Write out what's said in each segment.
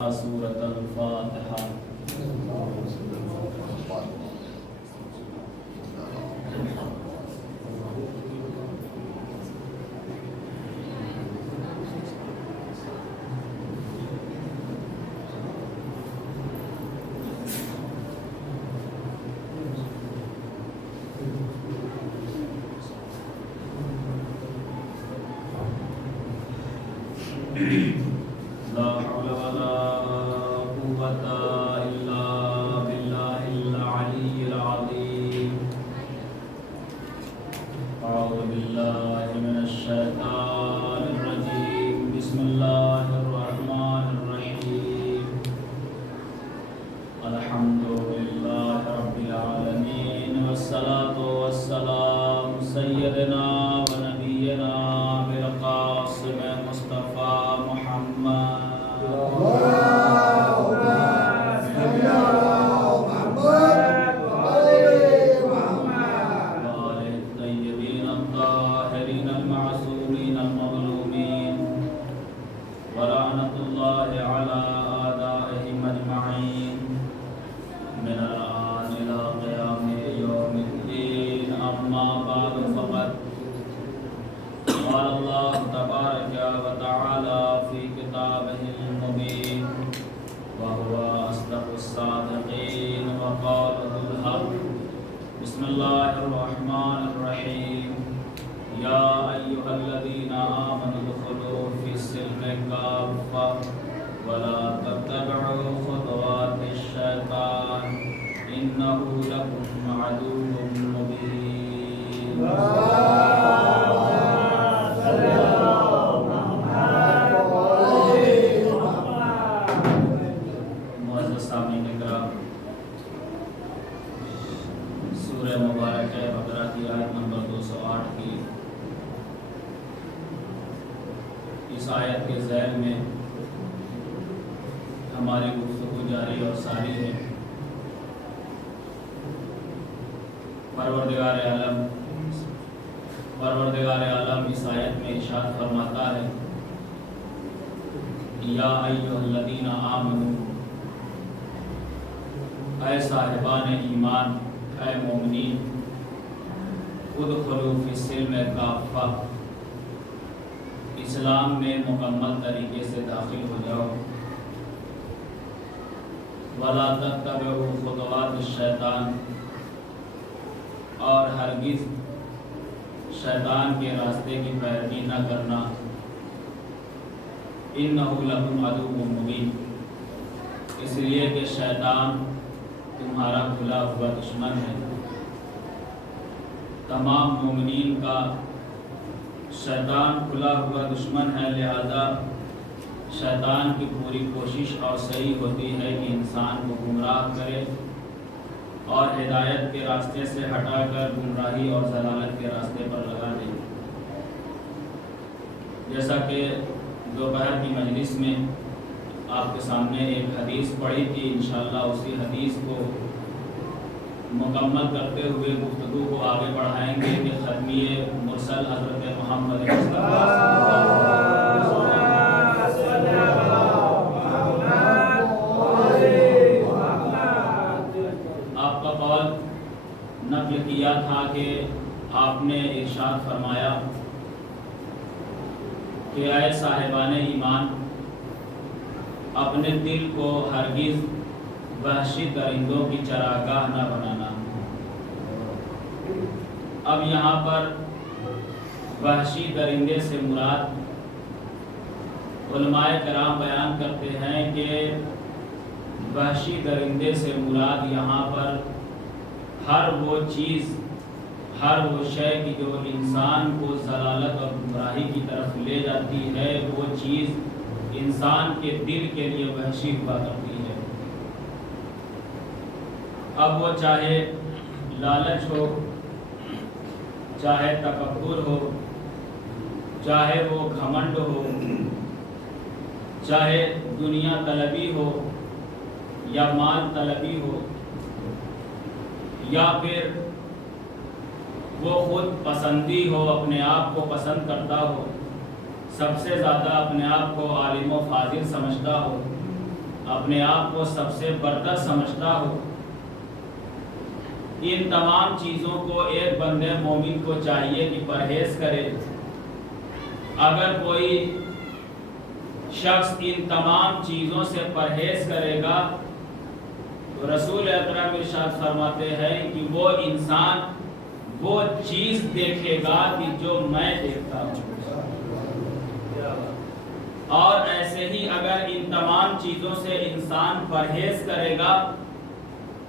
سورة الفاتحة. لا حول ولا قوة إلا بالله العلي العظيم. أعوذ بالله من الشيطان الرجيم. بسم الله الرحمن الرحيم. الحمد لله رب العالمين، والصلاة والسلام سيدنا ونبينا بالقاسم مصطفى محمد وآله الطيبين الطاهرين المعصومين المظلومين، ولعنة الله على أعدائهم أجمعين من الآن إلى قيام يوم الدين. أما بعد، فقد قال الله تبارك وتعالى في كتابه المبين وهو أصدق الصادقين وقوله الحق. بسم الله الرحمن الرحيم. يا أيها الذين آمنوا ادخلوا في السلم كافة ولا تتبعوا خطوات الشيطان إنه لكم عدو مبين. معزز سامعین کرام، سورہ مبارک بقرہ کی آیت نمبر 208 کی اس آیت کے ذیل میں ہماری گفتگو جاری اور ساری ہے. پروردگار عالم اس آیت میں ارشاد فرماتا ہے، یا ایھا الذین آمنوا، اے صاحبان ایمان، اے مومنین، ادخلوا فی السلم کافہ، اسلام میں مکمل طریقے سے داخل ہو جاؤ. ولا تتبعوا خطوات الشیطان، اور ہرگز شیطان کے راستے کی پیروی نہ کرنا. انہ لکم عدو مبین، اس لیے کہ شیطان تمہارا کھلا ہوا دشمن ہے. تمام مومنین کا شیطان کھلا ہوا دشمن ہے، لہذا شیطان کی پوری کوشش اور صحیح ہوتی ہے کہ انسان کو گمراہ کرے اور ہدایت کے راستے سے ہٹا کر گمراہی اور ضلالت کے راستے پر لگا دے. جیسا کہ دوپہر کی مجلس میں آپ کے سامنے ایک حدیث پڑھی تھی، انشاءاللہ اسی حدیث کو مکمل کرتے ہوئے گفتگو کو آگے بڑھائیں گے کہ ختمی مرسل حضرت محمد مصطفیٰ آپ کا قول نقل کیا تھا کہ آپ نے ارشاد فرمایا کہ اے صاحبان ایمان، اپنے دل کو ہرگز وحشی درندوں کی چراگاہ نہ بنانا. اب یہاں پر وحشی درندے سے مراد علماء کرام بیان کرتے ہیں کہ وحشی درندے سے مراد یہاں پر ہر وہ چیز، ہر وہ شے کی جو انسان کو ضلالت اور گمراہی کی طرف لے جاتی ہے، وہ چیز انسان کے دل کے لیے وحشی ہوا کرتی ہے. اب وہ چاہے لالچ ہو، چاہے تکبر ہو، چاہے وہ گھمنڈ ہو، چاہے دنیا طلبی ہو یا مال طلبی ہو، یا پھر وہ خود پسندی ہو، اپنے آپ کو پسند کرتا ہو، سب سے زیادہ اپنے آپ کو عالم و فاضل سمجھتا ہو، اپنے آپ کو سب سے برتر سمجھتا ہو، ان تمام چیزوں کو ایک بندے مومن کو چاہیے کہ پرہیز کرے۔ اگر کوئی شخص ان تمام چیزوں سے پرہیز کرے گا تو رسول اکرم ارشاد فرماتے ہیں کہ وہ انسان وہ چیز دیکھے گا کہ جو میں دیکھتا ہوں۔ اور ایسے ہی اگر ان تمام چیزوں سے انسان پرہیز کرے گا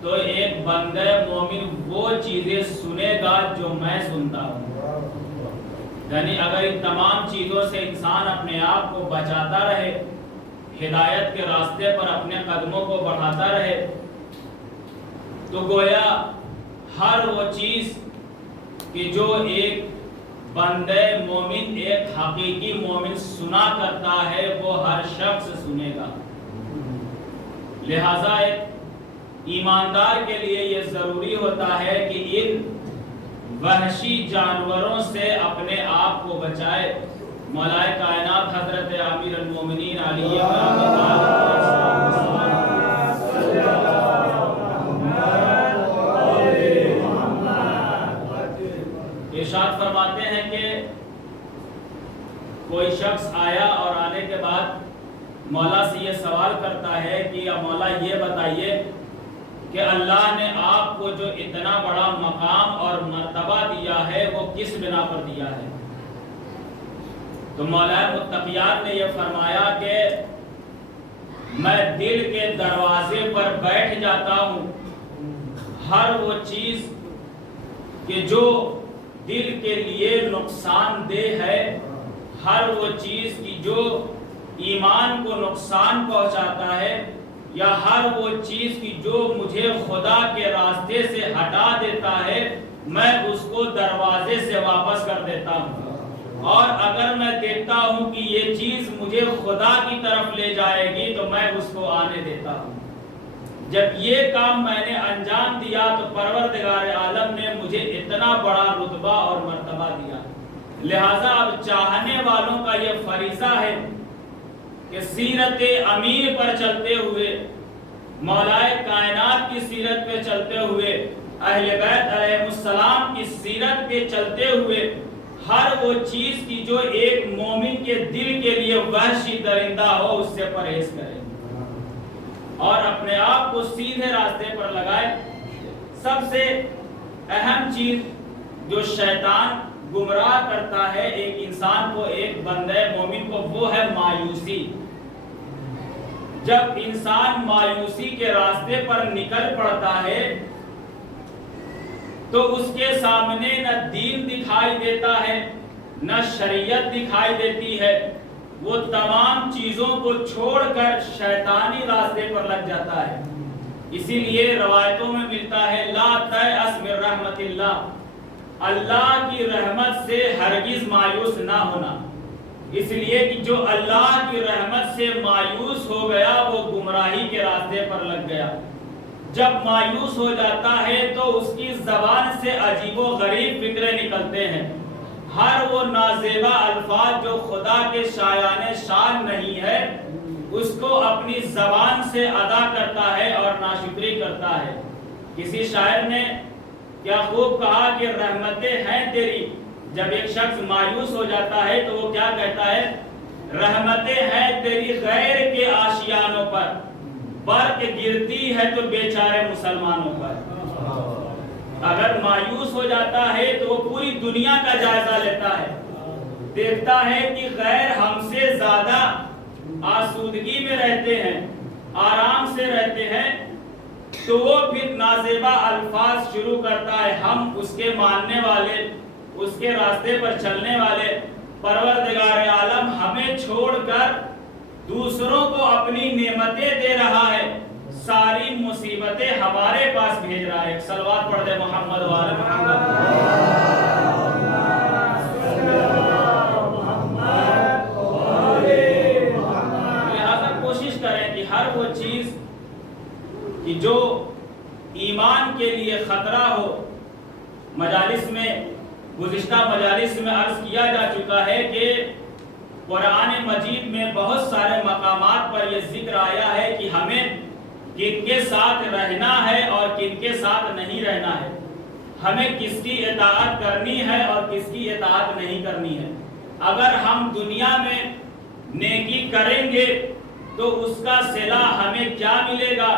تو ایک بندہ مومن وہ چیزیں سنے گا جو میں سنتا ہوں۔ یعنی اگر ان تمام چیزوں سے انسان اپنے آپ کو بچاتا رہے، ہدایت کے راستے پر اپنے قدموں کو بڑھاتا رہے، تو گویا ہر وہ چیز کہ جو ایک بندے مومن، ایک حقیقی مومن سنا کرتا ہے، وہ ہر شخص سنے گا۔ لہذا ایک ایماندار کے لیے یہ ضروری ہوتا ہے کہ ان وحشی جانوروں سے اپنے آپ کو بچائے۔ مولا کائنات حضرت امیر المومنین علی ارشاد فرماتے ہیں کہ کوئی شخص آیا اور آنے کے بعد مولا سے یہ سوال کرتا ہے کہ یا مولا یہ بتائیے کہ اللہ نے آپ کو جو اتنا بڑا مقام اور مرتبہ دیا ہے وہ کس بنا پر دیا ہے؟ تو مولا متقیان نے یہ فرمایا کہ میں دل کے دروازے پر بیٹھ جاتا ہوں، ہر وہ چیز کہ جو دل کے لیے نقصان دہ ہے، ہر وہ چیز کی جو ایمان کو نقصان پہنچاتا ہے، یا ہر وہ چیز کی جو مجھے خدا کے راستے سے ہٹا دیتا ہے، میں اس کو دروازے سے واپس کر دیتا ہوں۔ اور اگر میں دیکھتا ہوں کہ یہ چیز مجھے خدا کی طرف لے جائے گی تو میں اس کو آنے دیتا ہوں۔ جب یہ کام میں نے انجام دیا تو پروردگار عالم نے مجھے اتنا بڑا رتبہ اور مرتبہ دیا۔ لہٰذا اب چاہنے والوں کا یہ فریضہ ہے کہ سیرت امیر پر چلتے ہوئے، مولائے کائنات کی سیرت پہ چلتے ہوئے، اہل بیت علیہ السلام کی سیرت پہ چلتے ہوئے، ہر وہ چیز کی جو ایک مومن کے دل کے لیے وحشی درندہ ہو اس سے پرہیز کرے اور اپنے آپ کو سیدھے راستے پر لگائے۔ سب سے اہم چیز جو شیطان گمراہ کرتا ہے ایک انسان کو، ایک بندے مومن کو، وہ ہے مایوسی۔ جب انسان مایوسی کے راستے پر نکل پڑتا ہے تو اس کے سامنے نہ دین دکھائی دیتا ہے، نہ شریعت دکھائی دیتی ہے، وہ تمام چیزوں کو چھوڑ کر شیطانی راستے پر لگ جاتا ہے۔ اسی لیے روایتوں میں ملتا ہے لا تیأس من رحمت اللہ، اللہ کی رحمت سے ہرگز مایوس نہ ہونا۔ اس لیے کہ جو اللہ کی رحمت سے مایوس ہو گیا وہ گمراہی کے راستے پر لگ گیا۔ جب مایوس ہو جاتا ہے تو اس کی زبان سے عجیب و غریب فکریں نکلتے ہیں۔ ہر وہ نازیبا الفاظ جو خدا کے شایان شان نہیں ہے اس کو اپنی زبان سے ادا کرتا ہے اور ناشکری کرتا ہے۔ کسی شاعر نے کیا خوب کہا کہ رحمتیں ہیں تیری، جب ایک شخص مایوس ہو جاتا ہے تو وہ کیا کہتا ہے؟ رحمتیں ہیں تیری غیر کے آشیانوں پر، برق گرتی ہے تو بیچارے مسلمانوں پر۔ اگر مایوس ہو جاتا ہے تو وہ پوری دنیا کا جائزہ لیتا ہے، دیکھتا ہے کہ غیر ہم سے زیادہ آسودگی میں رہتے ہیں، آرام سے رہتے ہیں، تو وہ پھر نازیبا الفاظ شروع کرتا ہے۔ ہم اس کے ماننے والے، اس کے راستے پر چلنے والے، پروردگار عالم ہمیں چھوڑ کر دوسروں کو اپنی نعمتیں دے رہا ہے، ساری مصیبتیں ہمارے پاس بھیج رہا ہے۔ ایک صلوات پڑھ دے محمد وآل محمد۔ لہذا کوشش کریں کہ ہر وہ چیز کہ جو ایمان کے لیے خطرہ ہو، مجالس میں، گزشتہ مجالس میں عرض کیا جا چکا ہے کہ قرآن مجید میں بہت سارے مقامات پر یہ ذکر آیا ہے کہ ہمیں کن کے ساتھ رہنا ہے اور کن کے ساتھ نہیں رہنا ہے، ہمیں کس کی اطاعت کرنی ہے اور کس کی اطاعت نہیں کرنی ہے۔ اگر ہم دنیا میں نیکی کریں گے تو اس کا صلہ ہمیں کیا ملے گا،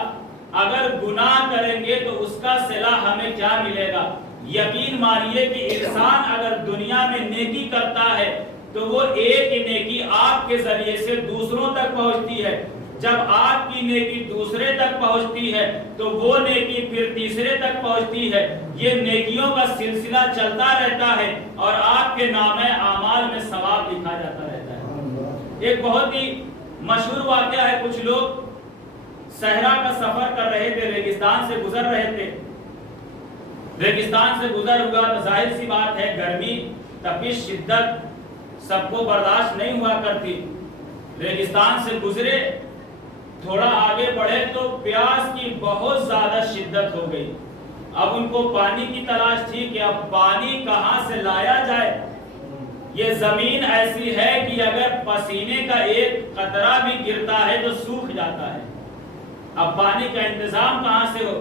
اگر گناہ کریں گے تو اس کا صلہ ہمیں کیا ملے گا۔ یقین مانیے کہ انسان اگر دنیا میں نیکی کرتا ہے تو وہ ایک نیکی آپ کے ذریعے سے دوسروں تک پہنچتی ہے، جب آپ کی نیکی دوسرے تک پہنچتی ہے تو وہ نیکی پھر تیسرے تک پہنچتی ہے، یہ نیکیوں کا سلسلہ چلتا رہتا ہے اور آپ کے نامہ اعمال میں ثواب لکھا جاتا رہتا ہے۔ ایک بہت ہی مشہور واقعہ ہے، کچھ لوگ صحرا کا سفر کر رہے تھے، ریگستان سے گزر رہے تھے، ریگستان سے گزر ہوا تو ظاہر سی بات ہے گرمی، تپش، شدت سب کو برداشت نہیں ہوا کرتی۔ ریگستان سے گزرے، تھوڑا آگے بڑھے تو پیاس کی بہت زیادہ شدت ہو گئی۔ اب ان کو پانی کی تلاش تھی کہ اب پانی کہاں سے لایا جائے، یہ زمین ایسی ہے کہ اگر پسینے کا ایک قطرہ بھی گرتا ہے تو سوکھ جاتا ہے، اب پانی کا انتظام کہاں سے ہو۔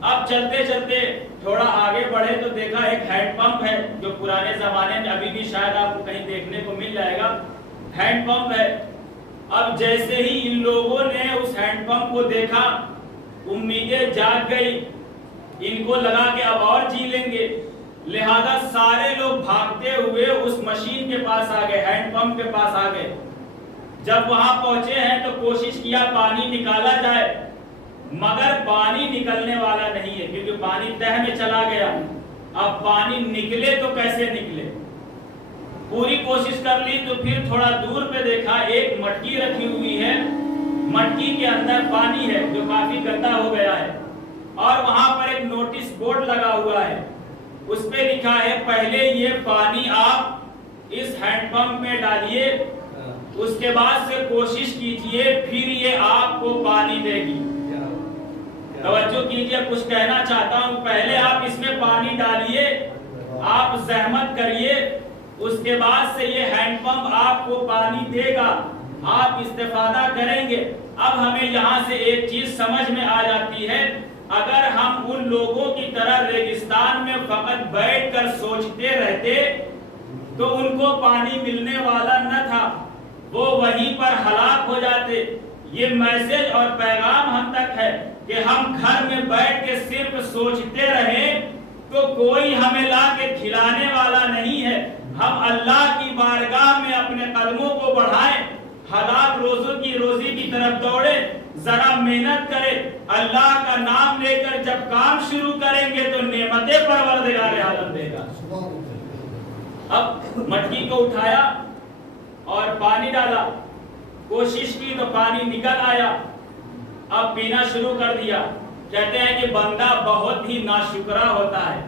اب چلتے چلتے تھوڑا آگے بڑھے تو دیکھا ایک ہینڈ پمپ ہے، جو پرانے زمانے میں ابھی بھی شاید آپ کو کہیں دیکھنے کو مل جائے گا، ہینڈ پمپ ہے۔ اب جیسے ہی ان لوگوں نے اس ہینڈ پمپ کو دیکھا، امیدیں جاگ گئی، ان کو لگا کہ اب اور جی لیں گے، لہذا سارے لوگ بھاگتے ہوئے اس مشین کے پاس آ گئے، ہینڈ پمپ کے پاس آ گئے۔ جب وہاں پہنچے ہیں تو کوشش کیا پانی نکالا جائے، مگر پانی نکلنے والا نہیں ہے، کیونکہ پانی تہہ میں چلا گیا۔ اب پانی نکلے تو کیسے نکلے، پوری کوشش کر لی تو پھر تھوڑا دور پہ دیکھا ایک مٹکی رکھی ہوئی ہے، مٹکی کے اندر پانی ہے جو کافی گندا ہو گیا ہے، اور وہاں پر ایک نوٹس بورڈ لگا ہوا ہے، اس پہ لکھا ہے پہلے یہ پانی آپ اس ہینڈ پمپ میں ڈالیے، اس کے بعد سے کوشش کیجئے پھر یہ آپ کو پانی دے گی۔ توجہ کیجئے، کچھ کہنا چاہتا ہوں، پہلے آپ اس میں پانی ڈالیے، آپ زحمت کریے، اس کے بعد سے یہ ہینڈ پمپ آپ کو پانی دے گا، آپ استفادہ کریں گے۔ اب ہمیں یہاں سے ایک چیز سمجھ میں آ جاتی ہے، اگر ہم ان لوگوں کی طرح ریگستان میں فقط بیٹھ کر سوچتے رہتے تو ان کو پانی ملنے والا نہ تھا، وہ وہیں پر ہلاک ہو جاتے۔ یہ میسج اور پیغام ہم تک ہے کہ ہم گھر میں بیٹھ کے صرف سوچتے رہیں تو کوئی ہمیں لا کے کھلانے والا نہیں ہے، ہم اللہ کی بارگاہ میں اپنے قدموں کو بڑھائیں، حلال روزوں کی روزی کی طرف دوڑیں، ذرا محنت کریں، اللہ کا نام لے کر جب کام شروع کریں گے تو نعمتیں پروردگار عالم دے گا۔ اب مٹکی کو اٹھایا اور پانی ڈالا، کوشش کی تو پانی نکل آیا، اب پینا شروع کر دیا۔ کہتے ہیں کہ بندہ بہت ہی ناشکرا ہوتا ہے،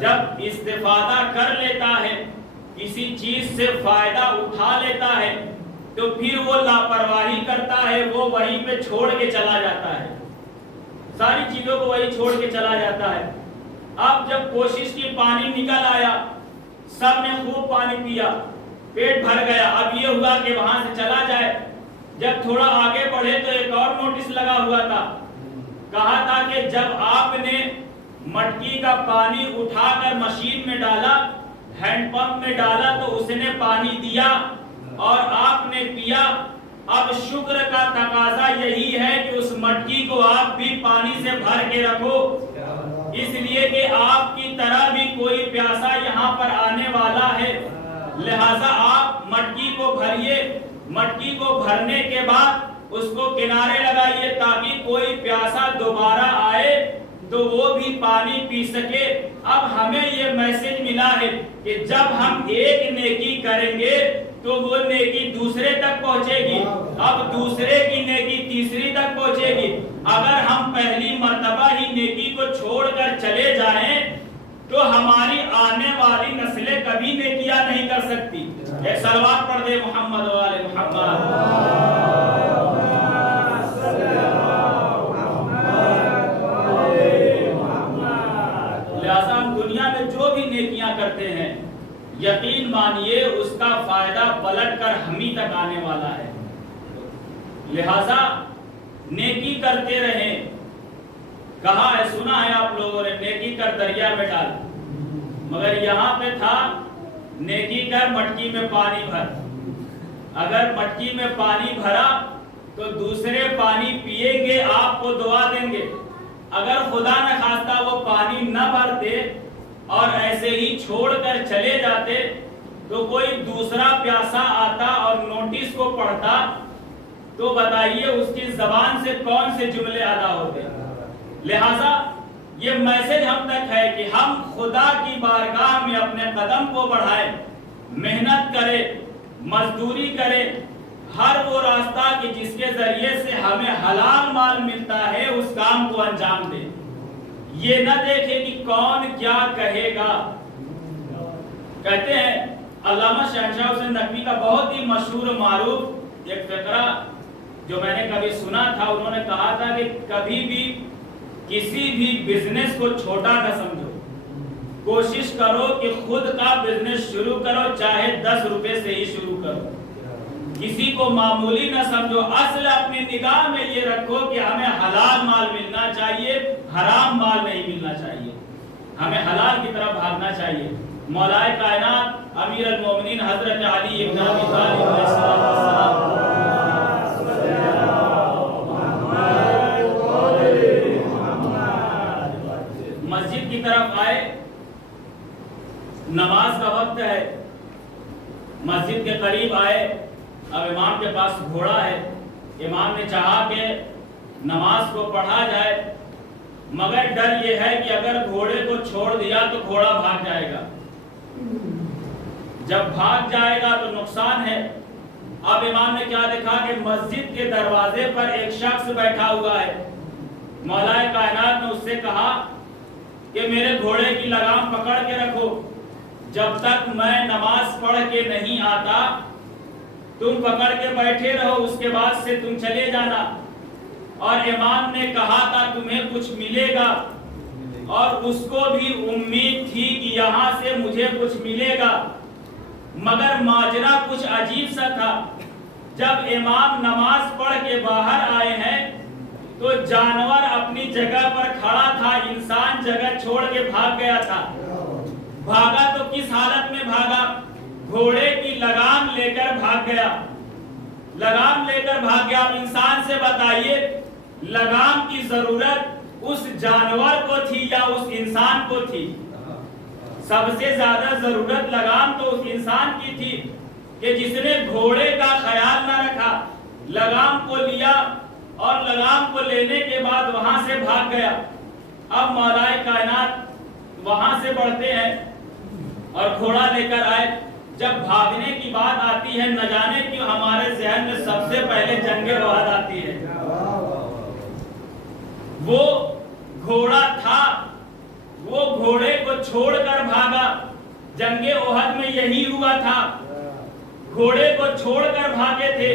جب استفادہ کر لیتا ہے، کسی چیز سے فائدہ اٹھا لیتا ہے تو پھر وہ لاپرواہی کرتا ہے، وہ وہیں پہ چھوڑ کے چلا جاتا ہے، ساری چیزوں کو وہی چھوڑ کے چلا جاتا ہے۔ اب جب کوشش کی پانی نکل آیا، سب نے خوب پانی پیا، پیٹ بھر گیا، اب یہ ہوا کہ وہاں سے چلا جائے۔ جب تھوڑا آگے بڑھے تو ایک اور نوٹس لگا ہوا تھا، کہا تھا کہ جب آپ نے مٹکی کا پانی اٹھا کر مشین میں ڈالا، ہینڈ پمپ میں ڈالا تو اس نے پانی دیا اور آپ نے پیا، اب شکر کا تقاضا یہی ہے کہ اس مٹکی کو آپ بھی پانی سے بھر کے رکھو، اس لیے کہ آپ کی طرح بھی کوئی پیاسا یہاں پر آنے والا ہے، لہذا آپ مٹکی کو بھریے، مٹکی کو بھرنے کے بعد اس کو کنارے لگائیے تاکہ کوئی پیاسا دوبارہ آئے تو وہ بھی پانی پی سکے۔ اب ہمیں یہ میسج ملا ہے کہ جب ہم ایک نیکی کریں گے تو وہ نیکی دوسرے تک پہنچے گی، اب دوسرے کی نیکی تیسری تک پہنچے گی۔ اگر ہم پہلی مرتبہ ہی نیکی کو چھوڑ کر چلے جائیں تو ہماری آنے والی نسلیں کبھی نیکیاں نہیں کر سکتی۔ ایک صلوات پڑھ دے محمد و آل محمد۔ لہذا ہم دنیا میں جو بھی نیکیاں کرتے ہیں، یقین مانیے اس کا فائدہ پلٹ کر ہم ہی تک آنے والا ہے۔ لہذا نیکی کرتے رہیں. کہا ہے, سنا ہے آپ لوگوں نے, نیکی کر دریا میں ڈال, مگر یہاں پہ تھا نیکی کر مٹکی میں پانی بھر. اگر مٹکی میں پانی بھرا تو دوسرے پانی پیئیں گے, آپ کو دعا دیں گے. اگر خدا نہ خواستہ وہ پانی نہ بھرتے اور ایسے ہی چھوڑ کر چلے جاتے تو کوئی دوسرا پیاسا آتا اور نوٹس کو پڑھتا تو بتائیے اس کی زبان سے کون سے جملے ادا ہوتے. لہذا یہ میسج ہم تک ہے کہ ہم خدا کی بارگاہ میں اپنے قدم کو بڑھائیں, محنت کریں, مزدوری کریں, ہر وہ راستہ کہ جس کے ذریعے سے ہمیں حلال مال ملتا ہے اس کام کو انجام دیں. یہ نہ دیکھیں کہ کون کیا کہے گا. کہتے ہیں علامہ شہنشاہ حسین نقوی کا بہت ہی مشہور و معروف ایک فقرہ جو میں نے کبھی سنا تھا. انہوں نے کہا تھا کہ کبھی بھی کسی بھی بزنس کو چھوٹا نہ سمجھو, کوشش کرو کہ خود کا بزنس شروع کرو, چاہے 10 روپے سے ہی شروع کرو. کسی کو معمولی نہ سمجھو. اصل اپنی نگاہ میں یہ رکھو کہ ہمیں حلال مال ملنا چاہیے, حرام مال نہیں ملنا چاہیے. ہمیں حلال کی طرف بھاگنا چاہیے. مولائے کائنات امیر المومنین حضرت علی ابن ابی طالب علیہ السلام مسجد کی طرف آئے. نماز کا وقت ہے, مسجد کے قریب آئے. اب امام کے پاس گھوڑا ہے. امام نے چاہا کہ نماز کو پڑھا جائے, مگر ڈر یہ ہے کہ اگر گھوڑے کو چھوڑ دیا تو گھوڑا بھاگ جائے گا. جب بھاگ جائے گا تو نقصان ہے. اب امام نے کیا دیکھا کہ مسجد کے دروازے پر ایک شخص بیٹھا ہوا ہے. مولائے کائنات نے اس سے کہا کہ میرے گھوڑے کی لگام پکڑ کے رکھو, جب تک میں نماز پڑھ کے نہیں آتا تم پکڑ کے بیٹھے رہو, اس کے بعد سے تم چلے جانا. اور امام نے کہا تھا تمہیں کچھ ملے گا, اور اس کو بھی امید تھی کہ یہاں سے مجھے کچھ ملے گا. مگر ماجرا کچھ عجیب سا تھا. جب امام نماز پڑھ کے باہر آئے ہیں تو جانور اپنی جگہ پر کھڑا تھا, انسان جگہ چھوڑ کے بھاگ گیا تھا. بھاگا تو کس حالت میں بھاگا؟ گھوڑے کی لگام لے کر بھاگ گیا. لگام لے کر بھاگ گیا. اب انسان سے بتائیے لگام کی ضرورت اس جانور کو تھی یا اس انسان کو تھی؟ سب سے زیادہ ضرورت لگام تو اس انسان کی تھی کہ جس نے گھوڑے کا خیال نہ رکھا, لگام کو لیا اور لگام کو لینے کے بعد وہاں سے بھاگ گیا. اب مولائے کائنات وہاں سے بڑھتے ہیں اور گھوڑا لے کر آئے. جب بھاگنے کی بات آتی ہے, نہ جانے کیوں ہمارے ذہن میں سب سے پہلے جنگ احد آتی ہے. وہ گھوڑا تھا, وہ گھوڑے کو چھوڑ کر بھاگا. جنگ احد میں یہی ہوا تھا, گھوڑے کو چھوڑ کر بھاگے تھے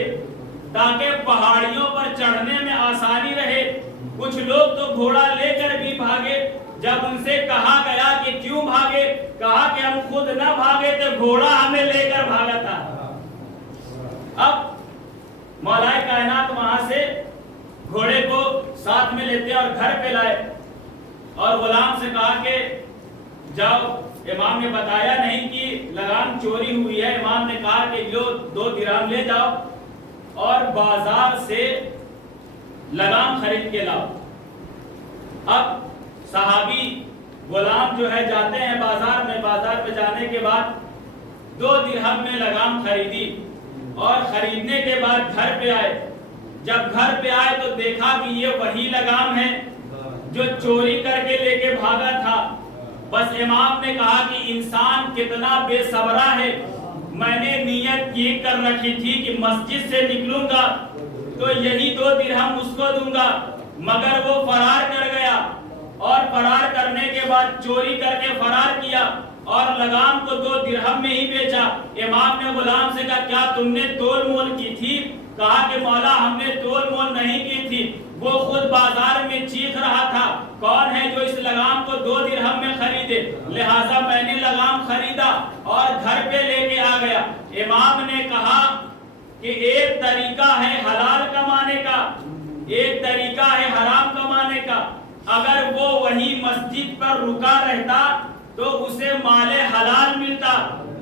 تاکہ پہاڑیوں پر چڑھنے میں آسانی رہے. کچھ لوگ تو گھوڑا لے کر بھی بھاگے. جب ان سے کہا گیا کہ کیوں بھاگے, کہا کہ ہم خود نہ بھاگے تھے, گھوڑا ہمیں لے کر بھاگا تھا. اب مولائے کائنات وہاں سے گھوڑے کو ساتھ میں لیتے اور گھر پہ لائے اور غلام سے کہا کہ جاؤ. امام نے بتایا نہیں کہ لگام چوری ہوئی ہے. امام نے کہا کہ لو 2 درہم لے جاؤ اور بازار سے لگام خرید کے لاؤ. اب صحابی غلام جو ہے جاتے ہیں بازار میں. بازار میں جانے کے بعد 2 درہم میں لگام خریدی اور خریدنے کے بعد گھر پہ آئے. جب گھر پہ آئے تو دیکھا کہ یہ وہی لگام ہے جو چوری کر کے لے کے بھاگا تھا. بس امام نے کہا کہ انسان کتنا بے صبرا ہے. میں نے نیت یہ کر رکھی تھی کہ مسجد سے نکلوں گا تو یہی 2 درہم اس کو دوں گا, مگر وہ فرار کر گیا اور فرار کرنے کے بعد چوری کر کے فرار کیا اور لگام کو 2 درہم میں ہی بیچا. امام نے غلام سے کہا کیا تم نے تول مول کی تھی؟ کہا کہ مولا ہم نے تول مول نہیں کی تھی. وہ خود بازار میں چیخ رہا تھا کون ہے جو اس لگام کو 2 درہم میں خریدے, لہٰذا میں نے لگام خریدا اور گھر پہ لے کے آ گیا. امام نے کہا کہ ایک طریقہ ہے حلال کمانے کا, ایک طریقہ ہے حرام کمانے کا، اگر وہ وہی مسجد پر رکا رہتا تو اسے مال حلال ملتا،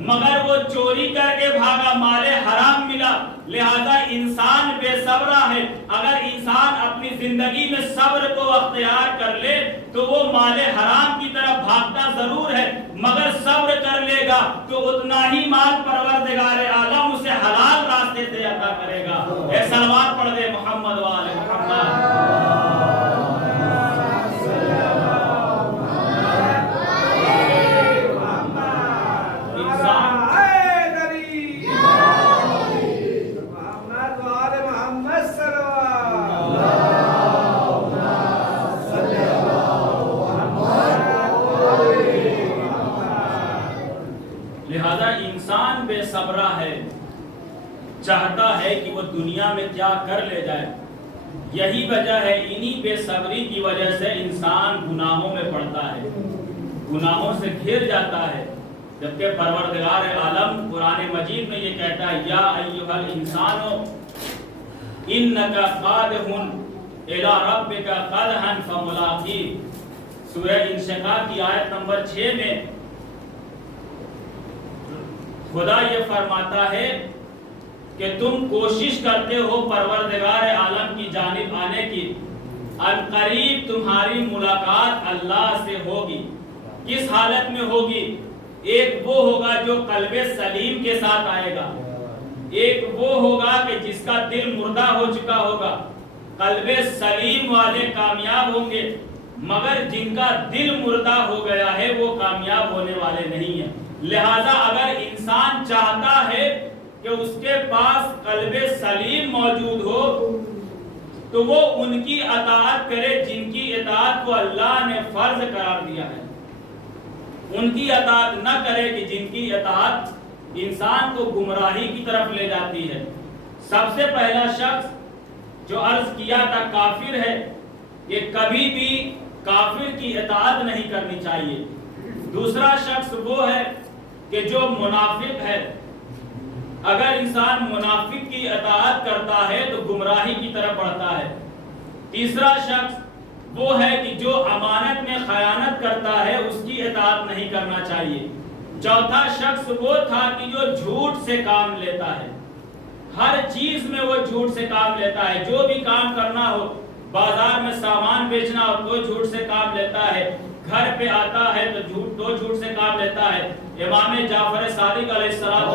مگر وہ چوری کر کے بھاگا، مال حرام ملا۔ لہذا انسان بے صبرہ ہے۔ اگر انسان اپنی زندگی میں صبر کو اختیار کر لے تو وہ مال حرام کی طرف بھاگتا ضرور ہے، مگر صبر کر لے گا تو اتنا ہی مال پروردگار عالم اسے حلال راستے سے عطا کرے گا۔ ایک صلوات پڑھ دے محمد وآل محمد۔ لہذا انسان بے صبرہ ہے، چاہتا ہے کہ وہ دنیا میں کیا کر لے جائے۔ یہی وجہ ہے، انہی بے صبری کی وجہ سے انسان گناہوں میں پڑتا ہے، گناہوں سے گھر جاتا ہے، جبکہ پروردگار عالم قرآن مجید میں یہ کہتا ہے یا ایھا الانسان انک قادح الی ربک قدحا فملاقیہ۔ سورہ انشقاق کی آیت نمبر 6 میں خدا یہ فرماتا ہے کہ تم کوشش کرتے ہو پروردگار عالم کی جانب آنے کی، عنقریب تمہاری ملاقات اللہ سے ہوگی۔ کس حالت میں ہوگی؟ ایک وہ ہوگا جو قلب سلیم کے ساتھ آئے گا، ایک وہ ہوگا کہ جس کا دل مردہ ہو چکا ہوگا۔ قلب سلیم والے کامیاب ہوں گے، مگر جن کا دل مردہ ہو گیا ہے وہ کامیاب ہونے والے نہیں ہیں۔ لہذا اگر انسان چاہتا ہے کہ اس کے پاس قلب سلیم موجود ہو تو وہ ان کی اطاعت کرے جن کی اطاعت کو اللہ نے فرض قرار دیا ہے، ان کی اطاعت نہ کرے کہ جن کی اطاعت انسان کو گمراہی کی طرف لے جاتی ہے۔ سب سے پہلا شخص جو عرض کیا تھا کافر ہے، یہ کبھی بھی کافر کی اطاعت نہیں کرنی چاہیے۔ دوسرا شخص وہ ہے کہ جو منافق ہے، اگر انسان منافق کی اطاعت کرتا ہے تو گمراہی کی طرف بڑھتا ہے۔ تیسرا شخص وہ ہے کہ جو امانت میں خیانت کرتا ہے، اس کی اطاعت نہیں کرنا چاہیے۔ چوتھا شخص وہ تھا کہ جو جھوٹ سے کام لیتا ہے، ہر چیز میں وہ جھوٹ سے کام لیتا ہے، جو بھی کام کرنا ہو، بازار میں سامان بیچنا ہو تو جھوٹ سے کام لیتا ہے، گھر پہ آتا ہے تو جھوٹ سے کام لیتا ہے۔ امام جعفر صادق علیہ السلام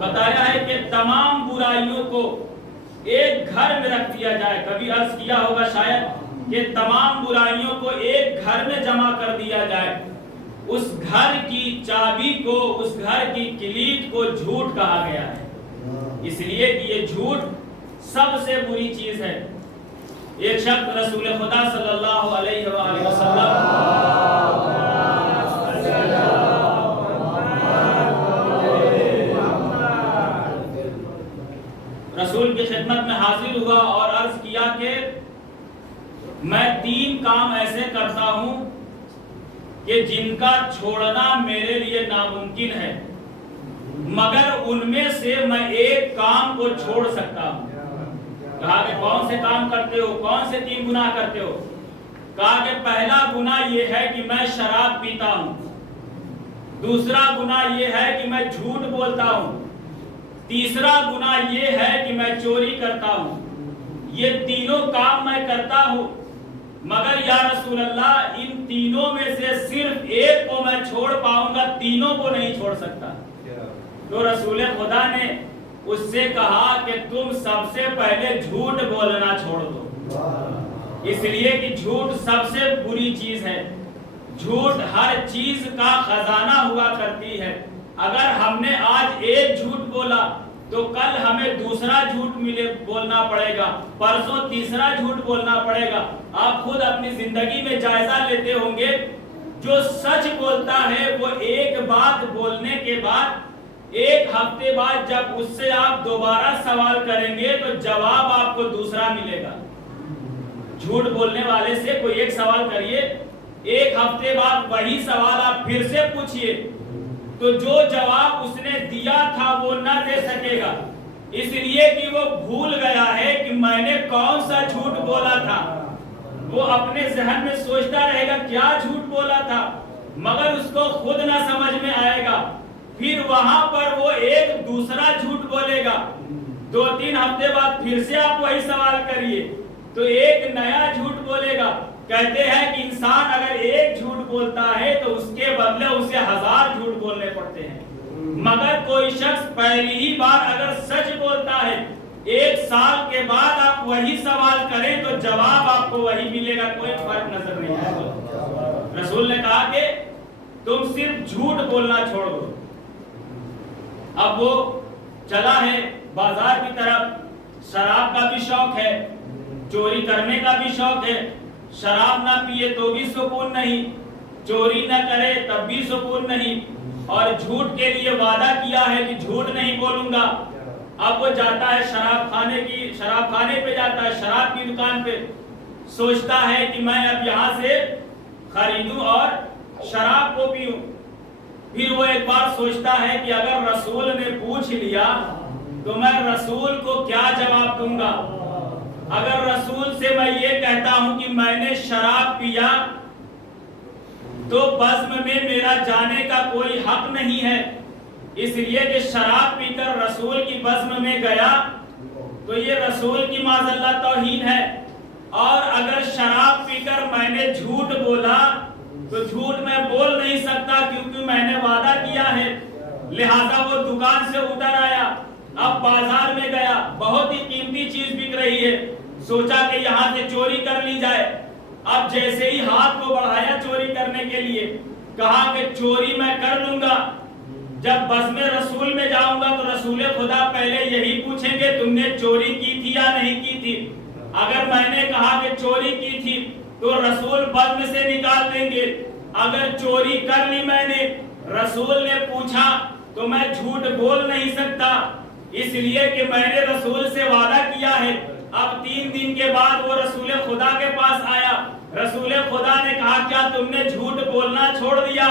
بتایا ہے کہ تمام برائیوں کو ایک گھر میں رکھ دیا جائے۔ کبھی عرض کیا ہوگا شاید کہ تمام برائیوں کو ایک گھر میں جمع کر دیا جائے، اس گھر کی چابی کو، اس گھر کی کلید کو جھوٹ کہا گیا ہے، اس لیے کہ یہ جھوٹ سب سے بری چیز ہے۔ ایک شخص رسول خدا صلی اللہ علیہ وآلہ وسلم رسول کی خدمت میں حاضر ہوا اور عرض کیا کہ میں 3 کام ایسے کرتا ہوں کہ جن کا چھوڑنا میرے لیے ناممکن ہے، مگر ان میں سے میں ایک کام کو چھوڑ سکتا ہوں۔ کہا کہ کون سے کام کرتے ہو؟ کون سے 3 گناہ کرتے ہو؟ کہا کہ پہلا گناہ یہ ہے کہ میں شراب پیتا ہوں، دوسرا گناہ یہ ہے کہ میں جھوٹ بولتا ہوں، تیسرا گناہ یہ ہے کہ میں چوری کرتا ہوں۔ یہ تینوں کام میں کرتا ہوں، مگر یا رسول اللہ ان تینوں میں سے صرف ایک کو میں چھوڑ پاؤں گا، تینوں کو نہیں چھوڑ سکتا۔ تو رسول خدا نے اس سے کہا کہ تم سب سے پہلے جھوٹ بولنا چھوڑ دو، اس لیے کہ جھوٹ سب سے بری چیز ہے۔ جھوٹ ہر چیز کا خزانہ ہوا کرتی ہے۔ اگر ہم نے آج ایک جھوٹ بولا تو کل ہمیں دوسرا جھوٹ بولنا پڑے گا، پرسوں تیسرا جھوٹ بولنا پڑے گا۔ آپ خود اپنی زندگی میں جائزہ لیتے ہوں گے، جو سچ بولتا ہے وہ ایک بات بولنے کے بعد 1 ہفتے بعد جب اس سے آپ دوبارہ سوال کریں گے تو جواب آپ کو دوسرا ملے گا۔ جھوٹ بولنے والے سے کوئی ایک سوال کریے، 1 ہفتے بعد وہی سوال آپ پھر سے پوچھئے تو جو جواب اس نے دیا تھا وہ نہ دے سکے گا، اس لیے کہ وہ بھول گیا ہے کہ میں نے کون سا جھوٹ بولا تھا۔ وہ اپنے ذہن میں سوچتا رہے گا کیا جھوٹ بولا تھا، مگر اس کو خود نہ سمجھ میں آئے گا۔ پھر وہاں پر وہ ایک دوسرا جھوٹ بولے گا، 2-3 ہفتے بعد پھر سے آپ وہی سوال کریے تو ایک نیا جھوٹ بولے گا۔ کہتے ہیں کہ انسان اگر ایک جھوٹ بولتا ہے تو اس کے بدلے اسے 1000 جھوٹ بولنے پڑتے ہیں، مگر کوئی شخص پہلی ہی بار اگر سچ بولتا ہے، 1 سال کے بعد آپ وہی سوال کریں تو جواب آپ کو وہی ملے گا، کوئی فرق نظر نہیں آئے گا۔ رسول نے کہا کہ تم صرف جھوٹ بولنا چھوڑ دو۔ اب وہ چلا ہے بازار کی طرف، شراب کا بھی شوق ہے، چوری کرنے کا بھی شوق ہے، شراب نہ پیے تو بھی سکون نہیں، چوری نہ کرے تب بھی سکون نہیں، اور جھوٹ کے لیے وعدہ کیا ہے کہ جھوٹ نہیں بولوں گا۔ اب وہ جاتا ہے شراب خانے پہ جاتا ہے، شراب کی دکان پہ، سوچتا ہے کہ میں اب یہاں سے خریدوں اور شراب کو پیوں۔ پھر وہ ایک بار سوچتا ہے کہ اگر رسول نے پوچھ لیا تو میں رسول کو کیا جواب دوں گا؟ اگر رسول سے میں یہ کہتا ہوں کہ میں نے شراب پیا تو بزم میں میرا جانے کا کوئی حق نہیں ہے، اس لیے کہ شراب پی کر رسول کی بزم میں گیا تو یہ رسول کی معاذ اللہ توہین ہے، اور اگر شراب پی کر میں نے جھوٹ بولا تو جھوٹ میں بول نہیں سکتا کیونکہ میں نے وعدہ کیا ہے۔ لہذا وہ دکان سے اتر آیا، اب بازار میں گیا، بہت ہی قیمتی چیز بک رہی ہے، سوچا کہ یہاں سے چوری کر لی جائے۔ اب جیسے ہی ہاتھ کو بڑھایا چوری کرنے کے لیے، کہا کہ چوری میں کر لوں گا، جب بزم رسول میں جاؤں گا تو رسول خدا پہلے یہی پوچھیں گے تم نے چوری کی تھی یا نہیں کی تھی۔ اگر میں نے کہا کہ چوری کی تھی تو رسول بزم سے نکال دیں گے، اگر چوری کر لی میں نے، رسول نے پوچھا تو میں جھوٹ بول نہیں سکتا، اس لیے کہ میں نے رسول سے وعدہ کیا ہے۔ اب 3 دن کے بعد وہ رسول خدا کے پاس آیا، رسول خدا نے کہا کیا تم نے جھوٹ بولنا چھوڑ دیا؟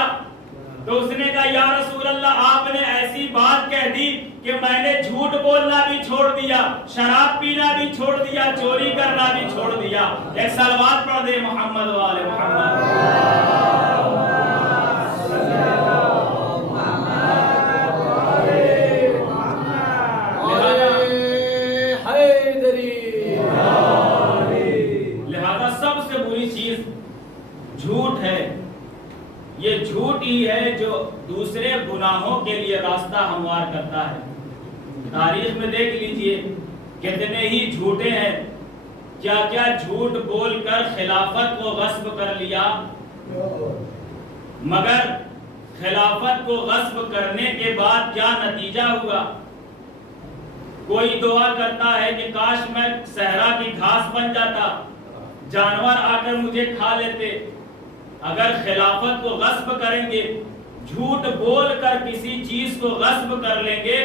تو اس نے کہا یا رسول اللہ آپ نے ایسی بات کہہ دی کہ میں نے جھوٹ بولنا بھی چھوڑ دیا، شراب پینا بھی چھوڑ دیا، چوری کرنا بھی چھوڑ دیا۔ ایک صلوات پڑھ دے محمد و آل محمد۔ جھوٹ ہے، یہ جھوٹ ہی ہے جو دوسرے گناہوں کے لیے راستہ ہموار کرتا ہے۔ تاریخ میں دیکھ لیجئے کتنے ہی جھوٹے ہیں، کیا کیا جھوٹ بول کر خلافت کو غصب کر لیا، مگر خلافت کو غصب کرنے کے بعد کیا نتیجہ ہوا؟ کوئی دعا کرتا ہے کہ کاش میں صحرا کی گھاس بن جاتا، جانور آ کر مجھے کھا لیتے۔ اگر خلافت کو غصب کریں گے، جھوٹ بول کر کسی چیز کو غصب کر لیں گے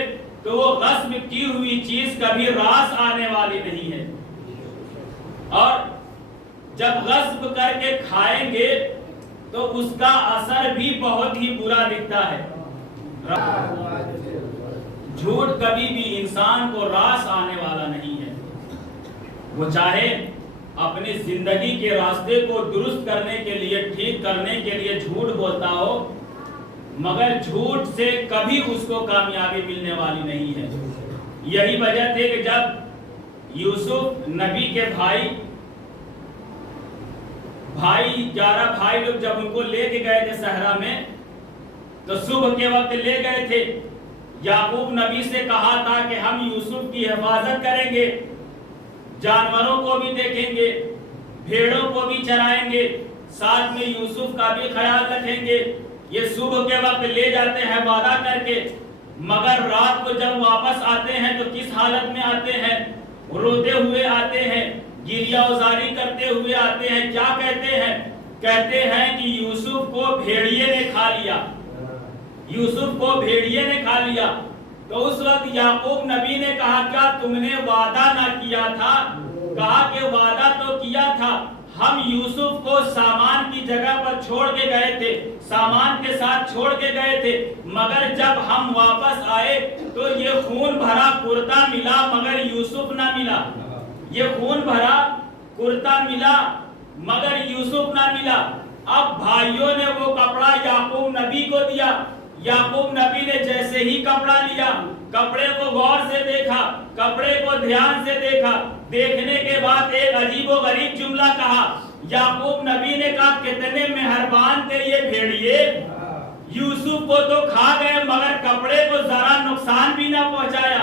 تو وہ غصب کی ہوئی چیز کبھی راس آنے والی نہیں ہے، اور جب غصب کر کے کھائیں گے تو اس کا اثر بھی بہت ہی برا دکھتا ہے۔ جھوٹ کبھی بھی انسان کو راس آنے والا نہیں ہے، وہ چاہے اپنی زندگی کے راستے کو درست کرنے کے لیے، ٹھیک کرنے کے لیے جھوٹ بولتا ہو، مگر جھوٹ سے کبھی اس کو کامیابی ملنے والی نہیں ہے۔ یہی وجہ تھی کہ جب یوسف نبی کے بھائی 11 بھائی لوگ جب ان کو لے کے گئے تھے صحرا میں، تو صبح کے وقت لے گئے تھے، یعقوب نبی سے کہا تھا کہ ہم یوسف کی حفاظت کریں گے، جانوروں کو بھی دیکھیں گے، بھیڑوں کو بھی چرائیں گے، ساتھ میں یوسف کا بھی خیال رکھیں گے۔ یہ صبح کے وقت لے جاتے ہیں وعدہ کر کے، مگر رات کو جب واپس آتے ہیں تو کس حالت میں آتے ہیں؟ روتے ہوئے آتے ہیں، گریہ وزاری کرتے ہوئے آتے ہیں۔ کیا کہتے ہیں؟ کہتے ہیں کہ یوسف کو بھیڑیے نے کھا لیا، یوسف کو بھیڑیے نے کھا لیا۔ تو اس وقت یعقوب نبی نے کہا کیا تم نے وعدہ نہ کیا تھا؟ کہا کہ وعدہ تو کیا تھا، ہم یوسف کو سامان کی جگہ پر چھوڑ کے گئے تھے، سامان کے ساتھ چھوڑ کے گئے تھے، مگر جب ہم واپس آئے تو یہ خون بھرا کرتا ملا مگر یوسف نہ ملا، یہ خون بھرا کرتا ملا مگر یوسف نہ ملا۔ اب بھائیوں نے وہ کپڑا یعقوب نبی کو دیا، یعقوب نبی نے جیسے ہی کپڑا لیا، کپڑے کو غور سے دیکھا، کپڑے کو دھیان سے دیکھا، دیکھنے کے بعد ایک عجیب و غریب جملہ کہا۔ یعقوب نبی نے کہا کتنے مہربان تھے یہ بھیڑیے، یوسف کو تو کھا گئے مگر کپڑے کو ذرا نقصان بھی نہ پہنچایا،